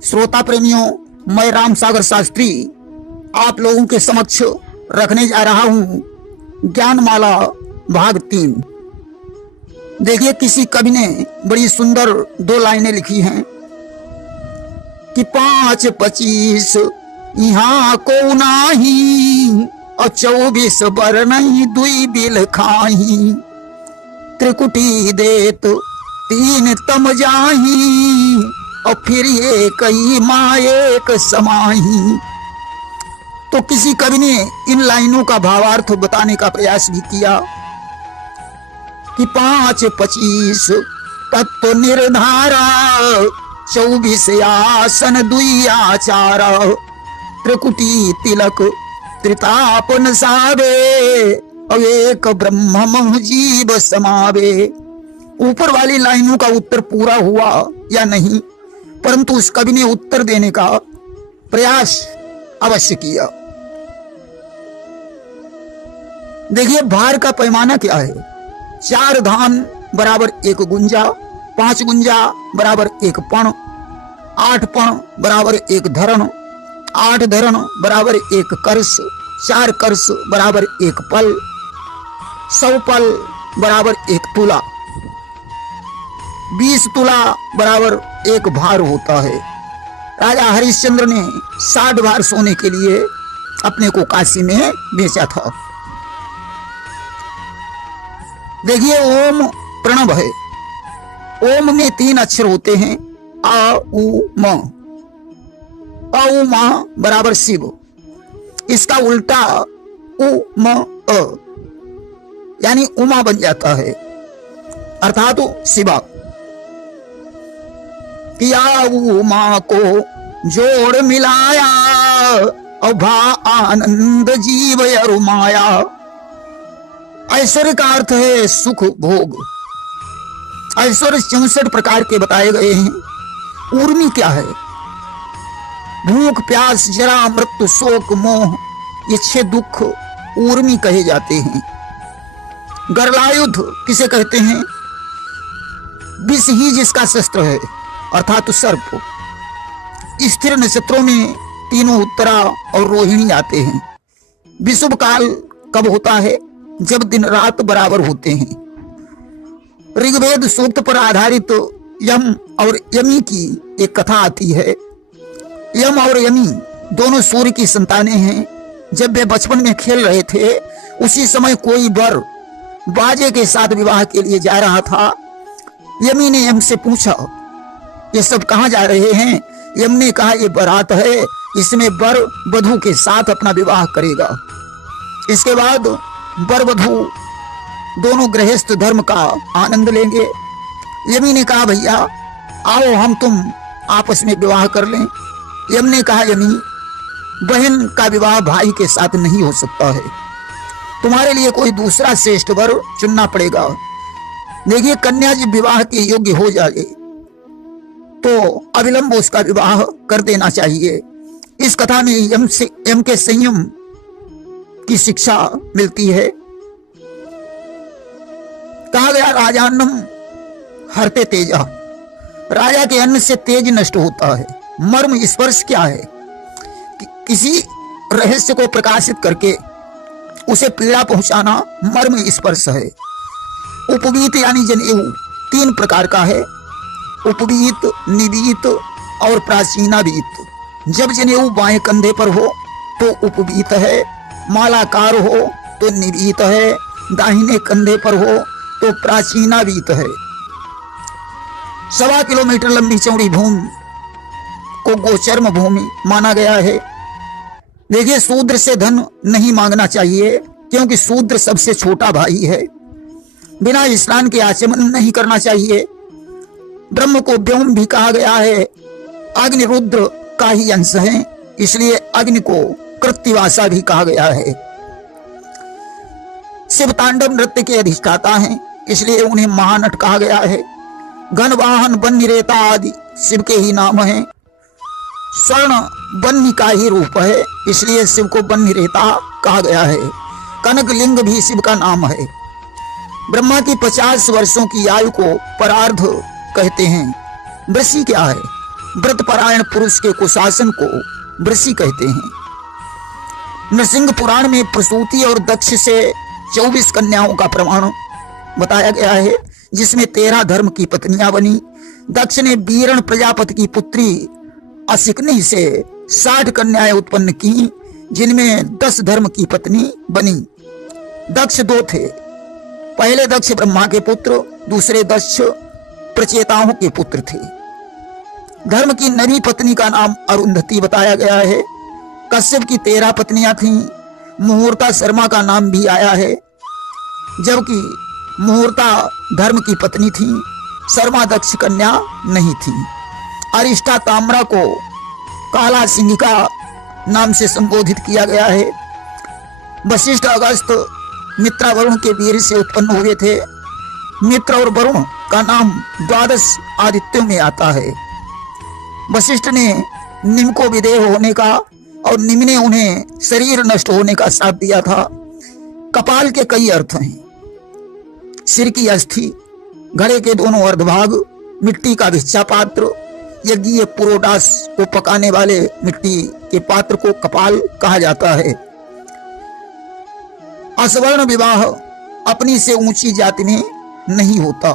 श्रोता प्रेमियों, मैं राम सागर शास्त्री आप लोगों के समक्ष रखने जा रहा हूं ज्ञानमाला भाग 3। देखिए, किसी कवि ने बड़ी सुंदर 2 लाइनें लिखी हैं कि 5-25 यहाँ को नाही और 24 बर नहीं दुई बिल खाही, त्रिकुटी देत 3 तम जाही और फिर ये कई माँ एक समाही। तो किसी कवि ने इन लाइनों का भावार्थ बताने का प्रयास भी किया कि 5-25 तत्व निर्धारा, 24 आसन दुई आचारा, त्रिकुटी तिलक त्रितापन सावे और एक ब्रह्म जीव समावे। ऊपर वाली लाइनों का उत्तर पूरा हुआ या नहीं, परंतु उस कवि ने उत्तर देने का प्रयास अवश्य किया। देखिए, भार का पैमाना क्या है। 4 धान बराबर 1 गुंजा, 5 गुंजा बराबर 1 पण, 8 पण बराबर 1 धरण, 8 धरण बराबर 1 कर्ष, 4 कर्ष बराबर 1 पल, 100 पल बराबर 1 तुला, 20 तुला बराबर 1 भार होता है। राजा हरिश्चंद्र ने 60 भार सोने के लिए अपने को काशी में बेचा था। देखिए, ओम प्रणव है। ओम में 3 अक्षर होते हैं, आ उ म। आ उ म बराबर शिव, इसका उल्टा उ म अ यानी उमा बन जाता है, अर्थात शिवा। किया उमा को जोड़ मिलाया और भा आनंद जीव अरुमाया। ऐश्वर्य का अर्थ है सुख भोग। ऐश्वर्य 64 प्रकार के बताए गए हैं। ऊर्मी क्या है? भूख, प्यास, जरा, मृत्यु, शोक, मोह, ये 6 दुख ऊर्मी कहे जाते हैं। गरलायुध किसे कहते हैं? विष ही जिसका शस्त्र है, अर्थात सर्प। स्थिर नक्षत्रों में तीनों उत्तरा और रोहिणी आते हैं। विषुव काल कब होता है? जब दिन रात बराबर होते हैं। ऋग्वेद सूक्त पर आधारित यम और यमी की एक कथा आती है। यम और यमी दोनों सूर्य की संतानें हैं। जब वे बचपन में खेल रहे थे, उसी समय कोई वर बाजे के साथ विवाह के लिए जा रहा था। यमी ने यम से पूछा, ये सब कहाँ जा रहे हैं? यम ने कहा, ये बारात है, इसमें वर वधू के साथ अपना विवाह करेगा। इसके बाद वर वधू दोनों गृहस्थ धर्म का आनंद लेंगे। यमी ने कहा, भैया आओ हम तुम आपस में विवाह कर लें। यम ने कहा, यमी, बहन का विवाह भाई के साथ नहीं हो सकता है, तुम्हारे लिए कोई दूसरा श्रेष्ठ वर चुनना पड़ेगा। देखिए, कन्या जब विवाह के योग्य हो जाए तो अविलंब उसका विवाह कर देना चाहिए। इस कथा में यम के संयम की शिक्षा मिलती है। कहा गया, राजान्नम हरते तेजा। राजा के अन्न से तेज नष्ट होता है। मर्म स्पर्श क्या है? किसी रहस्य को प्रकाशित करके उसे पीड़ा पहुंचाना मर्म स्पर्श है। उपवीत यानी जनेऊ 3 प्रकार का है, उपवीत, निवीत और प्राचीनावीत। जब जनेऊ बाएं कंधे पर हो तो उपवीत है, मालाकार हो तो निवीत है, दाहिने कंधे पर हो तो प्राचीनावीत है। 1.25 किलोमीटर लंबी चौड़ी भूमि को गोचर्म भूमि माना गया है। देखिए, शूद्र से धन नहीं मांगना चाहिए, क्योंकि शूद्र सबसे छोटा भाई है। बिना स्नान के आचमन नहीं करना चाहिए। ब्रह्म को व्योम भी कहा गया है। अग्नि रुद्र का ही अंश है, इसलिए अग्नि को कृत्तिवासा भी कहा गया है। शिव तांडव नृत्य के अधिष्ठाता हैं, इसलिए उन्हें महानट कहा गया है। घन वाहन बन्नी रेता आदि शिव के ही नाम है। स्वर्ण बन्नी का ही रूप है, इसलिए शिव को बन्नी रेता कहा गया है। कनक लिंग भी शिव का नाम है। ब्रह्मा की 50 वर्षों की आयु को परार्ध कहते हैं। वृषि क्या है? व्रतपरायण पुरुष के कुशासन को वृषि कहते हैं। नरसिंह पुराण में प्रसूति और दक्ष से 24 कन्याओं का प्रमाण बताया गया है, जिसमें 13 धर्म की पत्नियां बनी। दक्ष ने बीरण प्रजापति की पुत्री असिकनी से 60 कन्याएं उत्पन्न की, जिनमें 10 धर्म की पत्नी बनी। दक्ष 2 थे। पहले दक्ष ब्रह्मा के पुत्र, दूसरे दक्ष प्रचेताओं के पुत्र थे। धर्म की नवी पत्नी का नाम अरुंधति बताया गया है। कश्यप की 13 पत्नियां थीं। मुहूर्ता शर्मा का नाम भी आया है, जबकि मुहूर्ता धर्म की पत्नी थी। शर्मा दक्ष कन्या नहीं थी। अरिष्टा ताम्रा को काला सिंहिका नाम से संबोधित किया गया है। वशिष्ठ अगस्त मित्रा वरुण के वीर से उत्पन्न हुए थे। मित्र और वरुण का नाम 12 आदित्यों में आता है। वशिष्ठ ने निम को विदेह होने का और निम ने उन्हें शरीर नष्ट होने का श्राप दिया था। कपाल के कई अर्थ हैं। सिर की अस्थि, घड़े के दोनों अर्धभाग, मिट्टी का भिक्षा पात्र, यज्ञीय पुरोडास को पकाने वाले मिट्टी के पात्र को कपाल कहा जाता है। असवर्ण विवाह अपनी से ऊंची जाति में नहीं होता।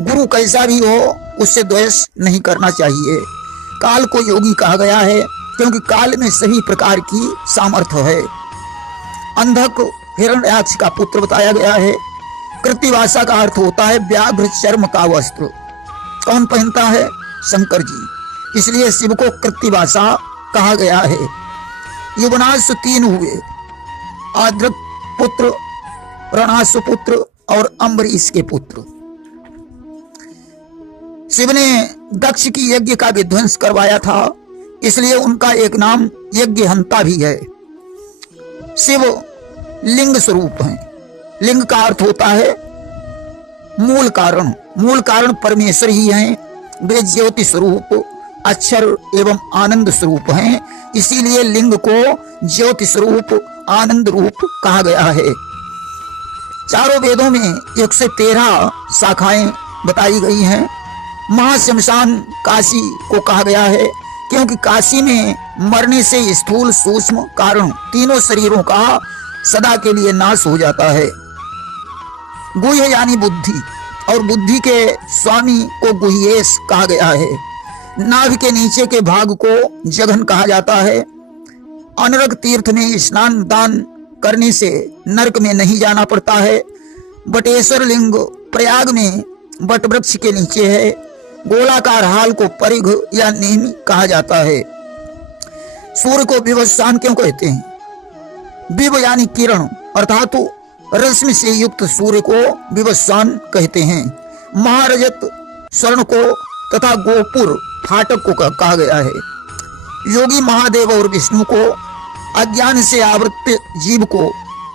गुरु कैसा भी हो, उससे द्वेष नहीं करना चाहिए। काल को योगी कहा गया है, क्योंकि काल में सभी प्रकार की सामर्थ्य है। अंधक हिरण्याक्ष का पुत्र बताया गया है। कृत्तिवासा का अर्थ होता है व्याघ्र चर्म का वस्त्र। कौन पहनता है? शंकर जी। इसलिए शिव को कृत्तिवासा कहा गया है। युवनाश 3 हुए, आद्रक पुत्र, रणासु पुत्र और अम्बरीश के पुत्र। शिव ने दक्ष की यज्ञ का विध्वंस करवाया था, इसलिए उनका एक नाम यज्ञहंता भी है। शिव लिंग स्वरूप हैं। लिंग का अर्थ होता है मूल कारण। मूल कारण परमेश्वर ही हैं। वे ज्योति स्वरूप, अक्षर एवं आनंद स्वरूप हैं। इसीलिए लिंग को ज्योति स्वरूप, आनंद रूप कहा गया है। चारों वेदों में 113 शाखाएं बताई गई हैं। महाशमशान काशी को कहा गया है, क्योंकि काशी में मरने से स्थूल सूक्ष्म कारण तीनों शरीरों का सदा के लिए नाश हो जाता है। गुह्य यानी बुद्धि, और बुद्धि के स्वामी को गुह्येश कहा गया है। नाभि के नीचे के भाग को जघन कहा जाता है। अनरक तीर्थ में स्नान दान करने से नरक में नहीं जाना पड़ता है। बटेश्वर लिंग प्रयाग में बट वृक्ष के नीचे है। गोलाकार हाल को परिघ या नेमी कहा जाता है। सूर्य को विवस्वान क्यों कहते हैं? विव यानी किरण, अर्थात रश्मि से युक्त सूर्य को विवस्वान कहते हैं। महारजत स्वर्ण को तथा गोपुर फाटक को कहा गया है। योगी महादेव और विष्णु को, अज्ञान से आवृत जीव को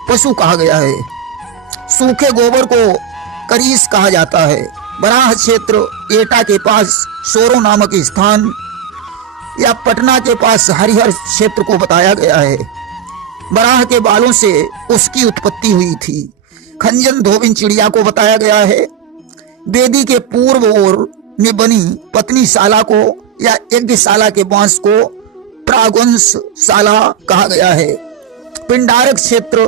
पशु कहा गया है। सूखे गोबर को करीस कहा जाता है। बराह क्षेत्र एटा के पास सोरो नामक स्थान या पटना के पास हरिहर क्षेत्र को बताया गया है। बराह के बालों से उसकी उत्पत्ति हुई थी। खंजन धोबिन चिड़िया को बताया गया है। वेदी के पूर्व ओर में बनी पत्नीशाला को या यज्ञशाला के बांस को प्रागवंशशाला कहा गया है। पिंडारक क्षेत्र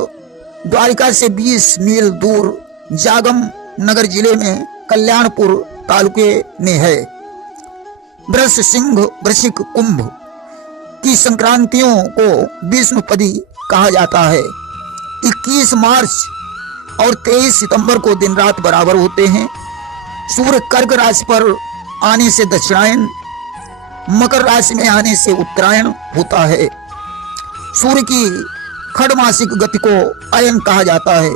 द्वारिका से 20 मील दूर जागम नगर जिले में कल्याणपुर तालुके में है। वृष, सिंह, वृश्चिक, कुंभ की संक्रांतियों को विष्णुपदी कहा जाता है। 21 मार्च और 23 सितंबर को दिन रात बराबर होते हैं। सूर्य कर्क राशि पर आने से दक्षिणायन, मकर राशि में आने से उत्तरायण होता है। सूर्य की खडमासिक गति को अयन कहा जाता है।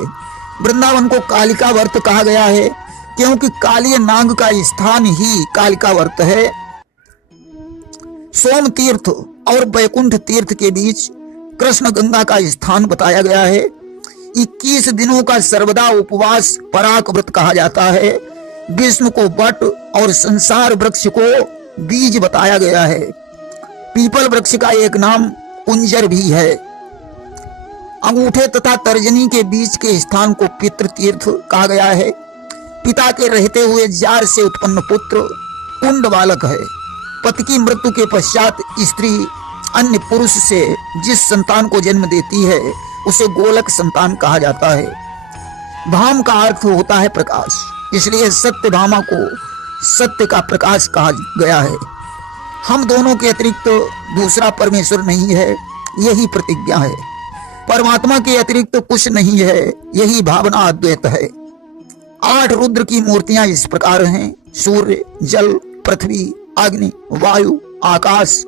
वृंदावन को कालिका वर्त कहा गया है, क्योंकि कालिय नाग का स्थान ही कालिका वर्त है। सोम तीर्थ और बैकुंठ तीर्थ के बीच कृष्ण गंगा का स्थान बताया गया है। 21 दिनों का सर्वदा उपवास पराक व्रत कहा जाता है। विष्णु को वट और संसार वृक्ष को बीज बताया गया है। पीपल वृक्ष का एक नाम कुंजर भी है। अंगूठे तथा तर्जनी के बीच के स्थान को पितृ तीर्थ कहा गया है। पिता के रहते हुए जार से उत्पन्न पुत्र कुंड बालक है। पति की मृत्यु के पश्चात स्त्री अन्य पुरुष से जिस संतान को जन्म देती है उसे गोलक संतान कहा जाता है। भाम का अर्थ होता है प्रकाश, इसलिए सत्य भामा को सत्य का प्रकाश कहा गया है। हम दोनों के अतिरिक्त दूसरा परमेश्वर नहीं है, यही प्रतिज्ञा है। परमात्मा के अतिरिक्त कुछ नहीं है, यही भावना अद्वैत है। 8 रुद्र की मूर्तियां इस प्रकार हैं: सूर्य, जल, पृथ्वी, अग्नि, वायु, आकाश,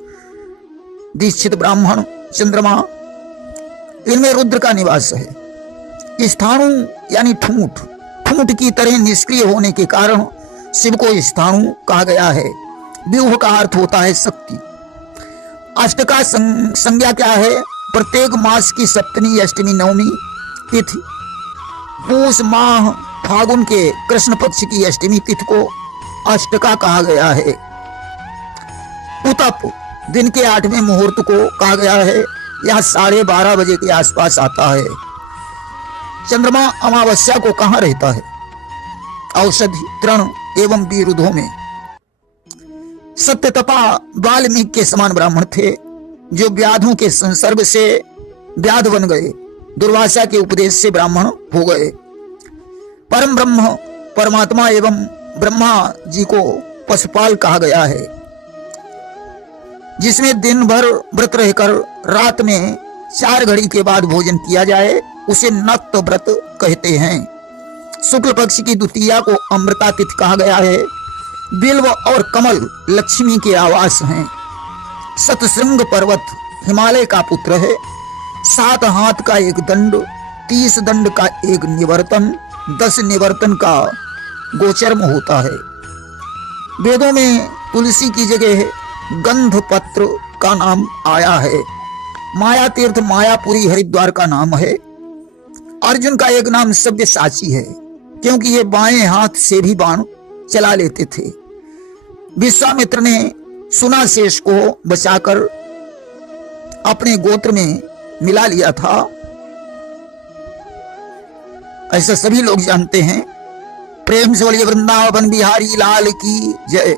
दीक्षित ब्राह्मण, चंद्रमा, इनमें रुद्र का निवास है। स्थाणु यानी ठूंठ, ठूंठ की तरह निष्क्रिय होने के कारण शिव को स्थाणु कहा गया है। व्यूह का अर्थ होता है शक्ति। अष्टका संज्ञा क्या है? प्रत्येक मास की सप्तमी, अष्टमी, नवमी तिथि, पूष माह फागुन के कृष्ण पक्ष की अष्टमी तिथि को अष्टका कहा गया है। उतप दिन के 8वें मुहूर्त को कहा गया है, यह 12:30 बजे के आसपास आता है। चंद्रमा अमावस्या को कहां रहता है? औषधि, तृण एवं विरुद्धों में। सत्यतपा वाल्मीकि के समान ब्राह्मण थे जो व्याधों के संसर्ग से व्याध बन गए, दुर्वासा के उपदेश से ब्राह्मण हो गए। परम ब्रह्म परमात्मा एवं ब्रह्मा जी को पशुपाल कहा गया है, जिसमें दिन भर व्रत रहकर रात में 4 घड़ी के बाद भोजन किया जाए, उसे नक्त व्रत कहते हैं। शुक्ल पक्ष की द्वितीया को अमृता तिथि कहा गया है। बिल्व और कमल लक्ष्मी के आवास हैं। सतशृंग पर्वत हिमालय का पुत्र है। 7 हाथ का एक दंड, 30 दंड का एक निवर्तन, 10 निवर्तन का गोचर्म होता है। वेदों में तुलसी की जगह गंध पत्र का नाम आया है। माया तीर्थ मायापुरी हरिद्वार का नाम है। अर्जुन का एक नाम सव्यसाची है, क्योंकि ये बाएं हाथ से भी बाण चला लेते थे। विश्वामित्र ने सुनाशेष को बचाकर अपने गोत्र में मिला लिया था, ऐसा सभी लोग जानते हैं। प्रेम से बोलिए वृंदावन बिहारी लाल की जय।